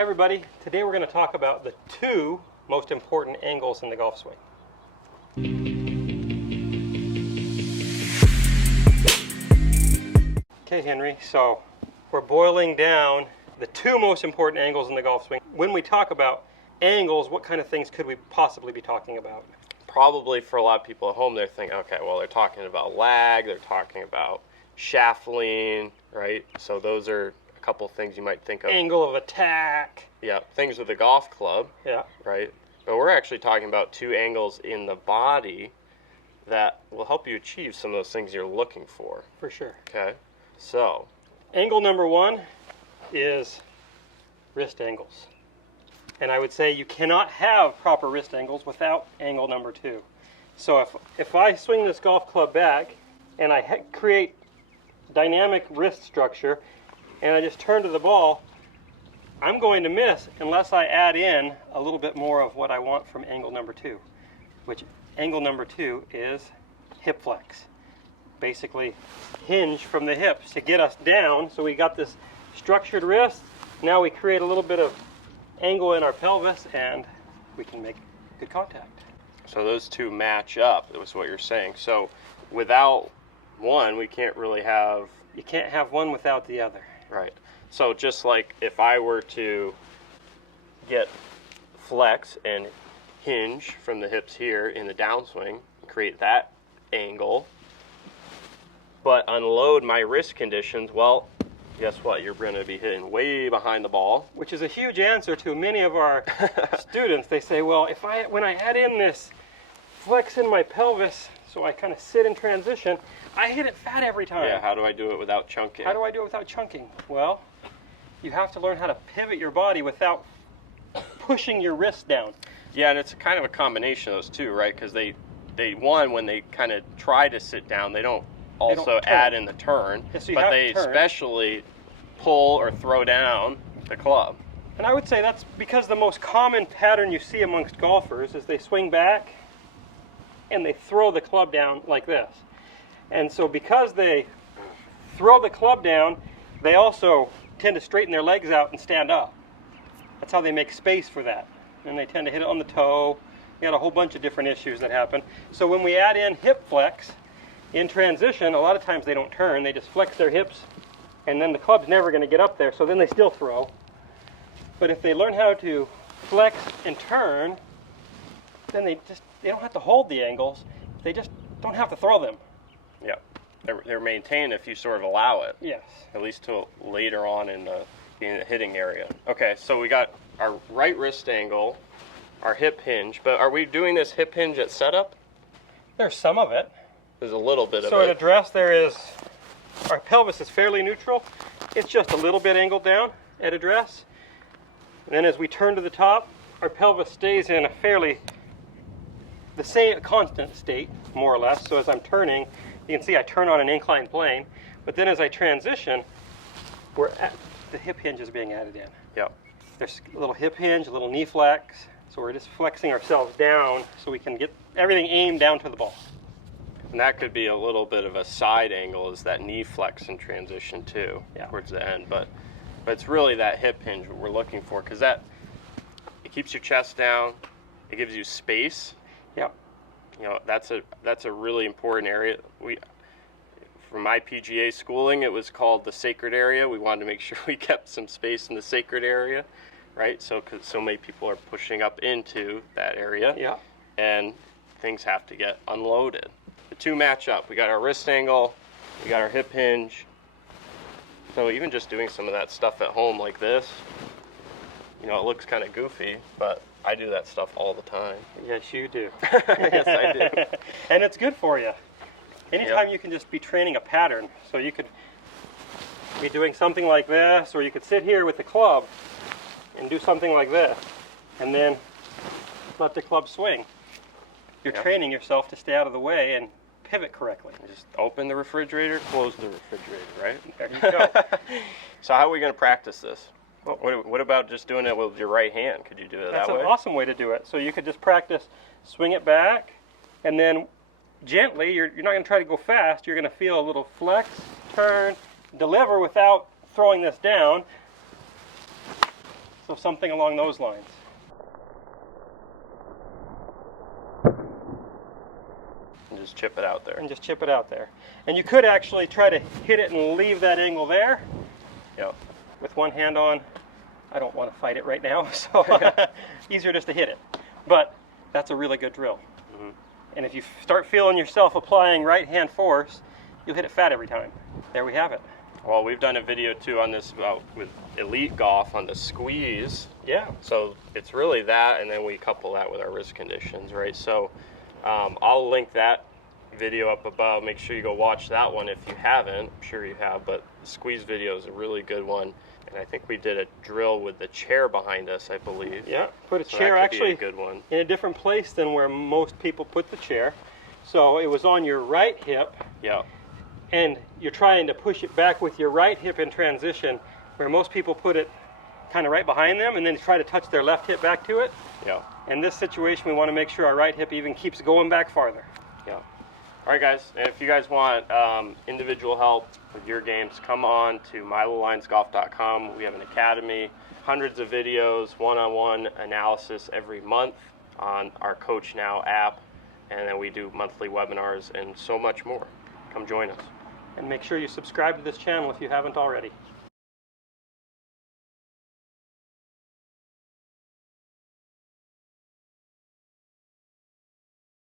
Hey everybody, today we're going to talk about the two most important angles in the golf swing. Okay Henry, so we're boiling down the two most important angles in the golf swing. When we talk about angles, what kind of things could we possibly be talking about? Probably for a lot of people at home, they're thinking, okay, well, they're talking about lag, they're talking about shaft lean, right? So those are a couple things you might think of. Angle of attack. Yeah, things with a golf club. Yeah. Right? But we're actually talking about two angles in the body that will help you achieve some of those things you're looking for. For sure. Okay? So, angle number one is wrist angles. And I would say you cannot have proper wrist angles without angle number two. So if I swing this golf club back and I create dynamic wrist structure and I just turn to the ball, I'm going to miss unless I add in a little bit more of what I want from angle number two, which angle number two is hip flex. Basically hinge from the hips to get us down. So we got this structured wrist. Now we create a little bit of angle in our pelvis and we can make good contact. So those two match up, is what you're saying. So without one, we can't really have... You can't have one without the other. Right. So just like if I were to get flex and hinge from the hips here in the downswing, create that angle, but unload my wrist conditions, well, guess what? You're going to be hitting way behind the ball. Which is a huge answer to many of our students. They say, well, when I add in this flex in my pelvis, so I kind of sit in transition, I hit it fat every time. Yeah, how do I do it without chunking? How do I do it without chunking? Well, you have to learn how to pivot your body without pushing your wrist down. Yeah, and it's kind of a combination of those two, right? Because they when they kind of try to sit down, they don't add in the turn, yeah, so but they especially pull or throw down the club. And I would say that's because the most common pattern you see amongst golfers is they swing back and they throw the club down like this. And so because they throw the club down, they also tend to straighten their legs out and stand up. That's how they make space for that. And they tend to hit it on the toe. You got a whole bunch of different issues that happen. So when we add in hip flex in transition, a lot of times they don't turn, they just flex their hips and then the club's never going to get up there, so then they still throw. But if they learn how to flex and turn, then they don't have to hold the angles, they just don't have to throw them. Yeah, they're maintained if you sort of allow it. Yes. At least till later on in the hitting area. Okay, so we got our right wrist angle, our hip hinge, but are we doing this hip hinge at setup? There's some of it. There's a little bit of it. So at address our pelvis is fairly neutral. It's just a little bit angled down at address. And then as we turn to the top, our pelvis stays in the same constant state, more or less. So as I'm turning, you can see I turn on an inclined plane. But then as I transition, the hip hinge is being added in. Yep. There's a little hip hinge, a little knee flex. So we're just flexing ourselves down so we can get everything aimed down to the ball. And that could be a little bit of a side angle, is that knee flex in transition too, yeah, towards the end. But it's really that hip hinge what we're looking for, because it keeps your chest down, it gives you space. Yep. You know, that's a really important area. From my PGA schooling, it was called the sacred area. We wanted to make sure we kept some space in the sacred area, right? So, because so many people are pushing up into that area, yeah, and things have to get unloaded. The two match up. We got our wrist angle, we got our hip hinge. So even just doing some of that stuff at home like this, you know, it looks kind of goofy, but I do that stuff all the time. Yes, you do. Yes, I do. And it's good for you. Anytime you can just be training a pattern. So you could be doing something like this, or you could sit here with the club and do something like this, and then let the club swing. You're training yourself to stay out of the way and pivot correctly. Just open the refrigerator, close the refrigerator, right? There you go. So how are we going to practice this? What about just doing it with your right hand? Could you do it that way? That's an awesome way to do it. So you could just practice, swing it back, and then gently, you're not going to try to go fast, you're going to feel a little flex, turn, deliver without throwing this down. So something along those lines. And just chip it out there. And just chip it out there. And you could actually try to hit it and leave that angle there. Yep. With one hand on. I don't want to fight it right now, so easier just to hit it. But that's a really good drill. Mm-hmm. And if you start feeling yourself applying right hand force, you'll hit it fat every time. There we have it. Well, we've done a video too on this with elite golf on the squeeze. Yeah. So it's really that, and then we couple that with our wrist conditions, right? So I'll link that video up above. Make sure you go watch that one if you haven't. I'm sure you have, but the squeeze video is a really good one. And I think we did a drill with the chair behind us, I believe. Yeah, put a So chair that could be actually a good one. in a different place than where most people put the chair. So it was on your right hip, Yeah. and you're trying to push it back with your right hip in transition, where most people put it kind of right behind them and then try to touch their left hip back to it. Yeah. In this situation, we want to make sure our right hip even keeps going back farther. Yeah. All right, guys. And if you guys want individual help with your games, come on to milolinesgolf.com. We have an academy, hundreds of videos, one-on-one analysis every month on our Coach Now app, and then we do monthly webinars and so much more. Come join us. And make sure you subscribe to this channel if you haven't already.